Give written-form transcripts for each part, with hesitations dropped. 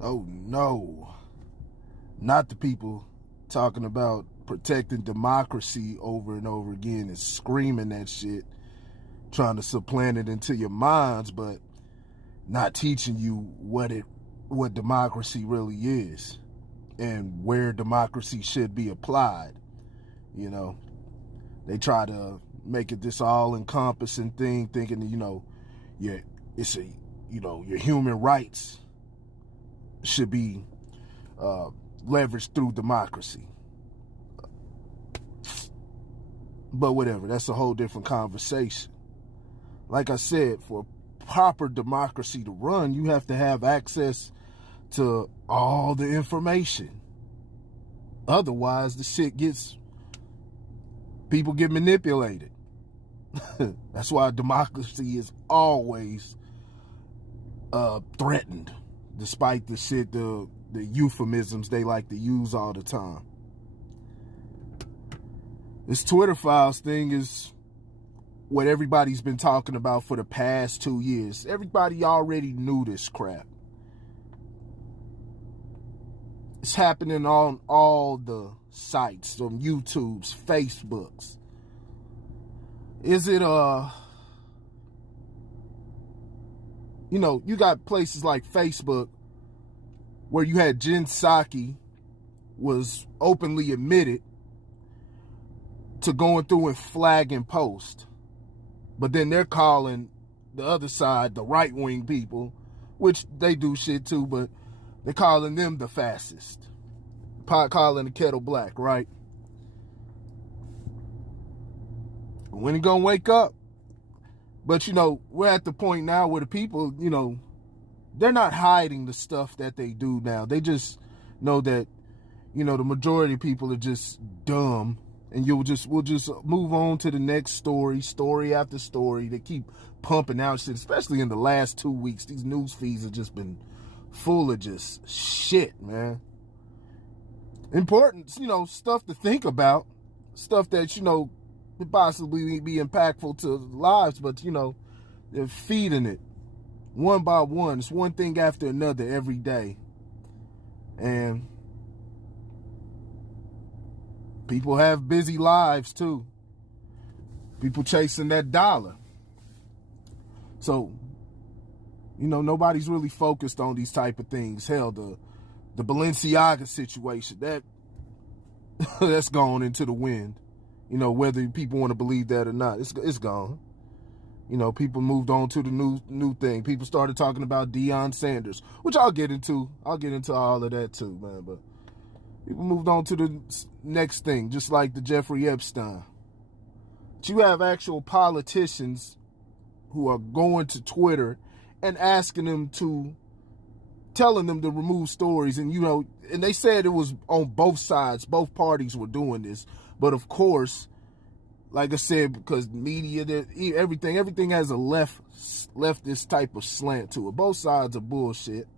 Oh no, not the people talking about protecting democracy over and over again and screaming that shit, trying to supplant it into your minds, but not teaching you what democracy really is and where democracy should be applied. You know, they try to make it this all-encompassing thing, thinking that, your it's a your human rights should be leveraged through democracy. But whatever, that's a whole different conversation. Like I said, for proper democracy to run, you have to have access to all the information. Otherwise, people get manipulated. That's why democracy is always threatened, despite the euphemisms they like to use all the time. This Twitter files thing is what everybody's been talking about for the past 2 years. Everybody already knew this crap. It's happening on all the sites, from YouTube's, Facebook's. Is it you got places like Facebook where you had Jen Psaki was openly admitted to going through and flagging posts. But then they're calling the other side, the right-wing people, which they do shit too, but they're calling them the fascist. Pot calling the kettle black, right? When it gonna wake up? But, we're at the point now where the people, they're not hiding the stuff that they do now. They just know that, the majority of people are just dumb. And we'll just move on to the next story after story. They keep pumping out shit, especially in the last 2 weeks. These news feeds have just been full of just shit, man. Important, stuff to think about. Stuff that, could possibly be impactful to lives, but, they're feeding it one by one. It's one thing after another every day. And people have busy lives too. People chasing that dollar. So, nobody's really focused on these type of things. Hell, the Balenciaga situation, that's gone into the wind. Whether people want to believe that or not, it's gone. People moved on to the new thing. People started talking about Deion Sanders, which I'll get into. I'll get into all of that too, man. But people moved on to the next thing, just like the Jeffrey Epstein. But you have actual politicians who are going to Twitter and asking them telling them to remove stories. And, and they said it was on both sides. Both parties were doing this. But of course, like I said, because media, everything has a leftist type of slant to it. Both sides are bullshit.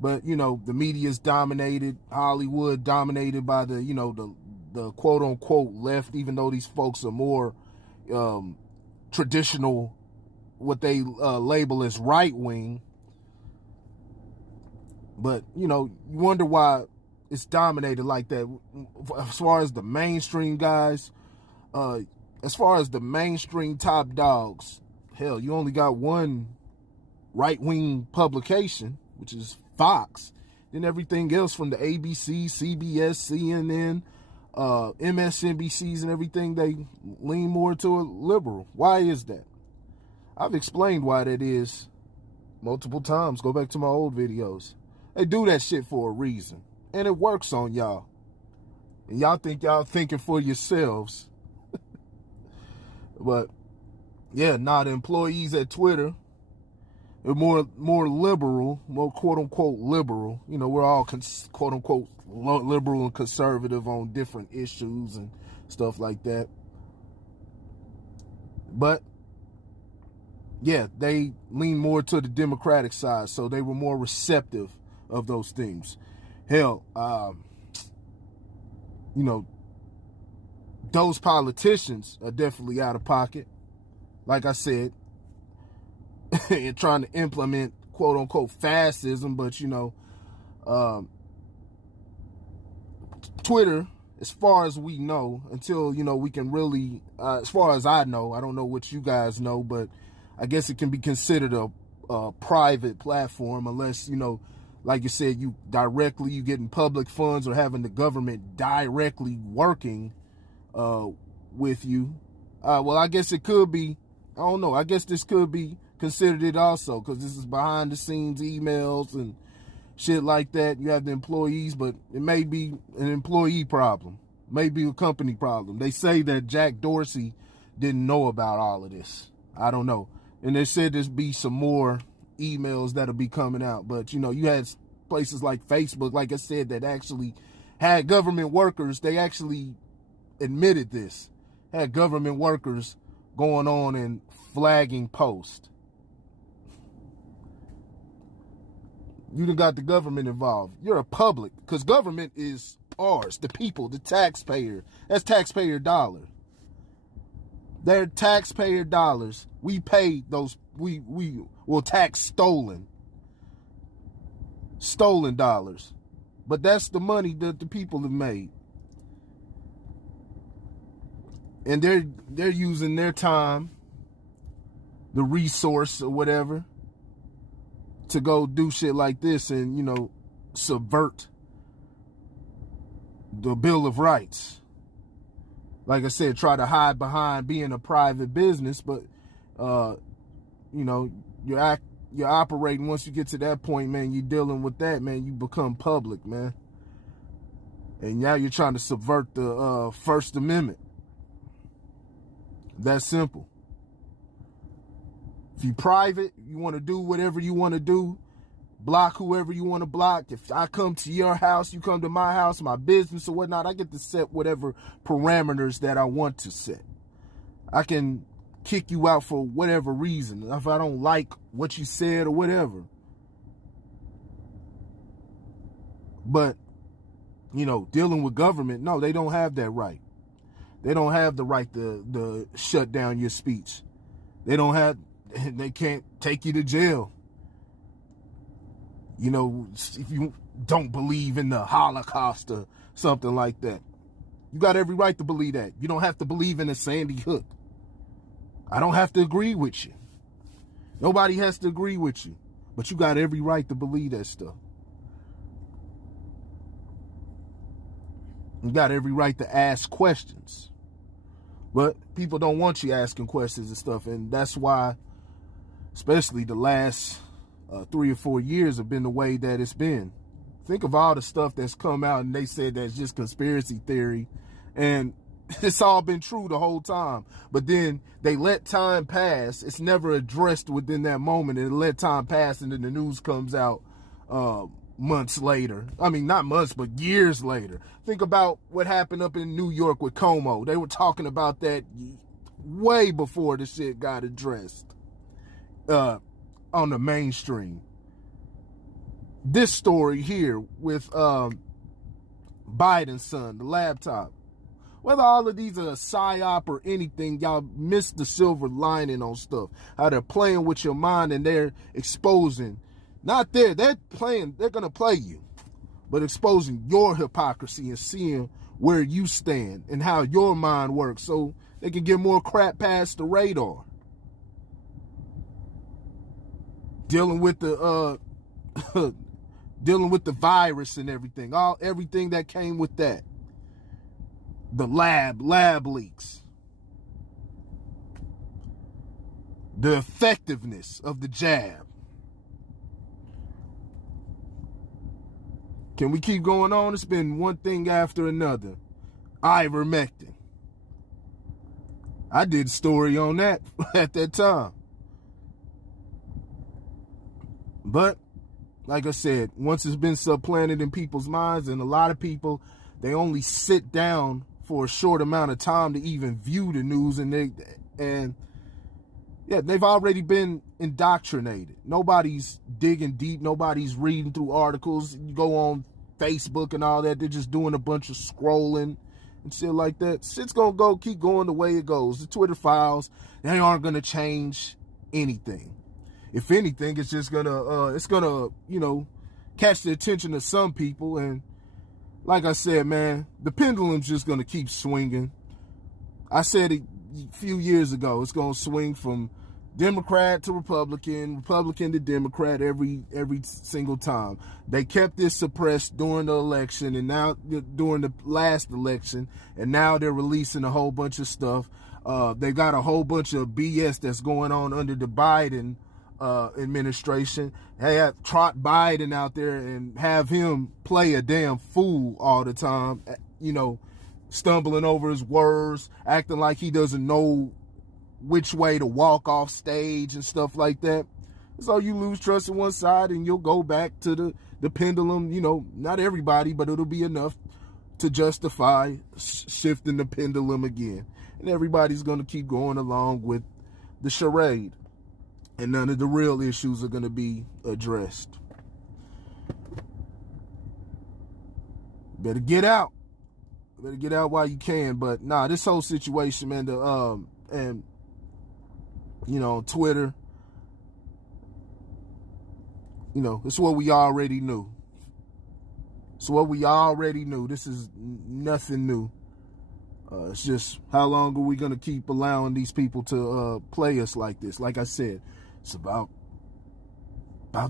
But, the media is dominated, Hollywood dominated by the quote unquote left, even though these folks are more traditional, what they label as right wing. But, you wonder why it's dominated like that. As far as the mainstream guys, as far as the mainstream top dogs, hell, you only got one right wing publication, which is Fox. Then everything else from the ABC, CBS, CNN, MSNBCs and everything, they lean more to a liberal. Why is that? I've explained why that is multiple times. Go back to my old videos. They do that shit for a reason. And it works on y'all. And y'all think y'all thinking for yourselves. But, yeah, the employees at Twitter are more liberal, more quote-unquote liberal. We're all quote-unquote liberal and conservative on different issues and stuff like that. But, yeah, they lean more to the Democratic side, so they were more receptive of those things. Hell, those politicians are definitely out of pocket. Like I said, and trying to implement quote unquote fascism, but Twitter, as far as we know, until, we can really, as far as I know, I don't know what you guys know, but I guess it can be considered a private platform unless, like you said, you getting public funds or having the government directly working with you. Well, I guess it could be, I don't know, I guess this could be considered it also, because this is behind the scenes emails and shit like that. You have the employees, but it may be an employee problem, maybe a company problem. They say that Jack Dorsey didn't know about all of this. I don't know. And they said there's be some more emails that'll be coming out. But, you had places like Facebook, like I said, that actually had government workers. They actually admitted this. Had government workers going on and flagging posts. You done got the government involved. You're a public, because government is ours, the people, the taxpayer. That's taxpayer dollars. They're taxpayer dollars. We pay those. We will tax stolen dollars. But that's the money that the people have made. And they're using their time, the resource or whatever, to go do shit like this and, subvert the Bill of Rights. Like I said, try to hide behind being a private business, but, you're operating, once you get to that point, man, you're dealing with that, man, you become public, man. And now you're trying to subvert the First Amendment. That simple. If you're private, you want to do whatever you want to do, block whoever you want to block. If I come to your house, you come to my house, my business or whatnot, I get to set whatever parameters that I want to set. I can kick you out for whatever reason, if I don't like what you said or whatever. But, dealing with government, no, they don't have that right. They don't have the right to shut down your speech. They can't take you to jail. If you don't believe in the Holocaust or something like that. You got every right to believe that. You don't have to believe in a Sandy Hook. I don't have to agree with you. Nobody has to agree with you. But you got every right to believe that stuff. You got every right to ask questions. But people don't want you asking questions and stuff. And that's why, especially the last 3 or 4 years have been the way that it's been. Think of all the stuff that's come out and they said that's just conspiracy theory. And it's all been true the whole time. But then they let time pass. It's never addressed within that moment. And let time pass and then the news comes out months later. I mean, not months, but years later. Think about what happened up in New York with Cuomo. They were talking about that way before the shit got addressed on the mainstream. This story here with Biden's son, the laptop. Whether all of these are a psyop or anything, y'all miss the silver lining on stuff. How they're playing with your mind and they're exposing. Not there, they're going to play you. But exposing your hypocrisy and seeing where you stand and how your mind works so they can get more crap past the radar. Dealing with the virus and everything. Everything that came with that. The lab leaks. The effectiveness of the jab. Can we keep going on? It's been one thing after another. Ivermectin. I did a story on that at that time. But, like I said, once it's been supplanted in people's minds, and a lot of people, they only sit down for a short amount of time to even view the news, and they've already been indoctrinated. Nobody's digging deep. Nobody's reading through articles. You go on Facebook and all that. They're just doing a bunch of scrolling and shit like that. Shit's gonna keep going the way it goes. The Twitter files, they aren't gonna change anything. If anything, it's just gonna, catch the attention of some people. And like I said, man, the pendulum's just going to keep swinging. I said it a few years ago. It's going to swing from Democrat to Republican, Republican to Democrat every single time. They kept this suppressed during the election and now during the last election, and now they're releasing a whole bunch of stuff. They got a whole bunch of BS that's going on under the Biden administration. They have trot Biden out there and have him play a damn fool all the time, you know, stumbling over his words, acting like he doesn't know which way to walk off stage and stuff like that. So you lose trust in one side and you'll go back to the pendulum. You know, not everybody, but it'll be enough to justify shifting the pendulum again. And everybody's going to keep going along with the charade. And none of the real issues are going to be addressed. Better get out. Better get out while you can. But nah, this whole situation, man, and you know, Twitter, you know, it's what we already knew. It's what we already knew. This is nothing new. It's just, how long are we going to keep allowing these people to play us like this? Like I said, it's about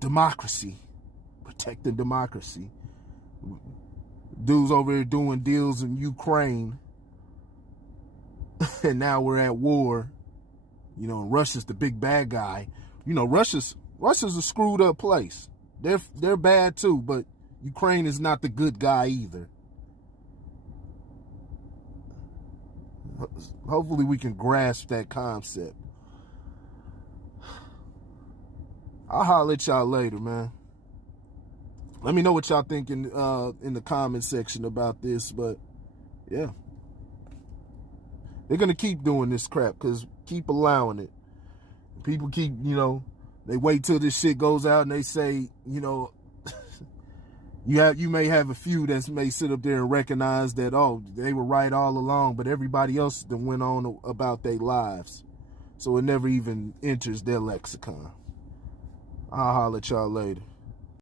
democracy, protecting democracy. Dudes over here doing deals in Ukraine, and now we're at war. You know, Russia's the big bad guy. You know, Russia's a screwed up place. They're bad too, but Ukraine is not the good guy either. Hopefully we can grasp that concept. I'll holler at y'all later, man. Let me know what y'all think in the comment section about this, but yeah. They're going to keep doing this crap because keep allowing it. People keep, you know, they wait till this shit goes out and they say, you know, you may have a few that may sit up there and recognize that, oh, they were right all along, but everybody else that went on about their lives. So it never even enters their lexicon. I'll holler at y'all later.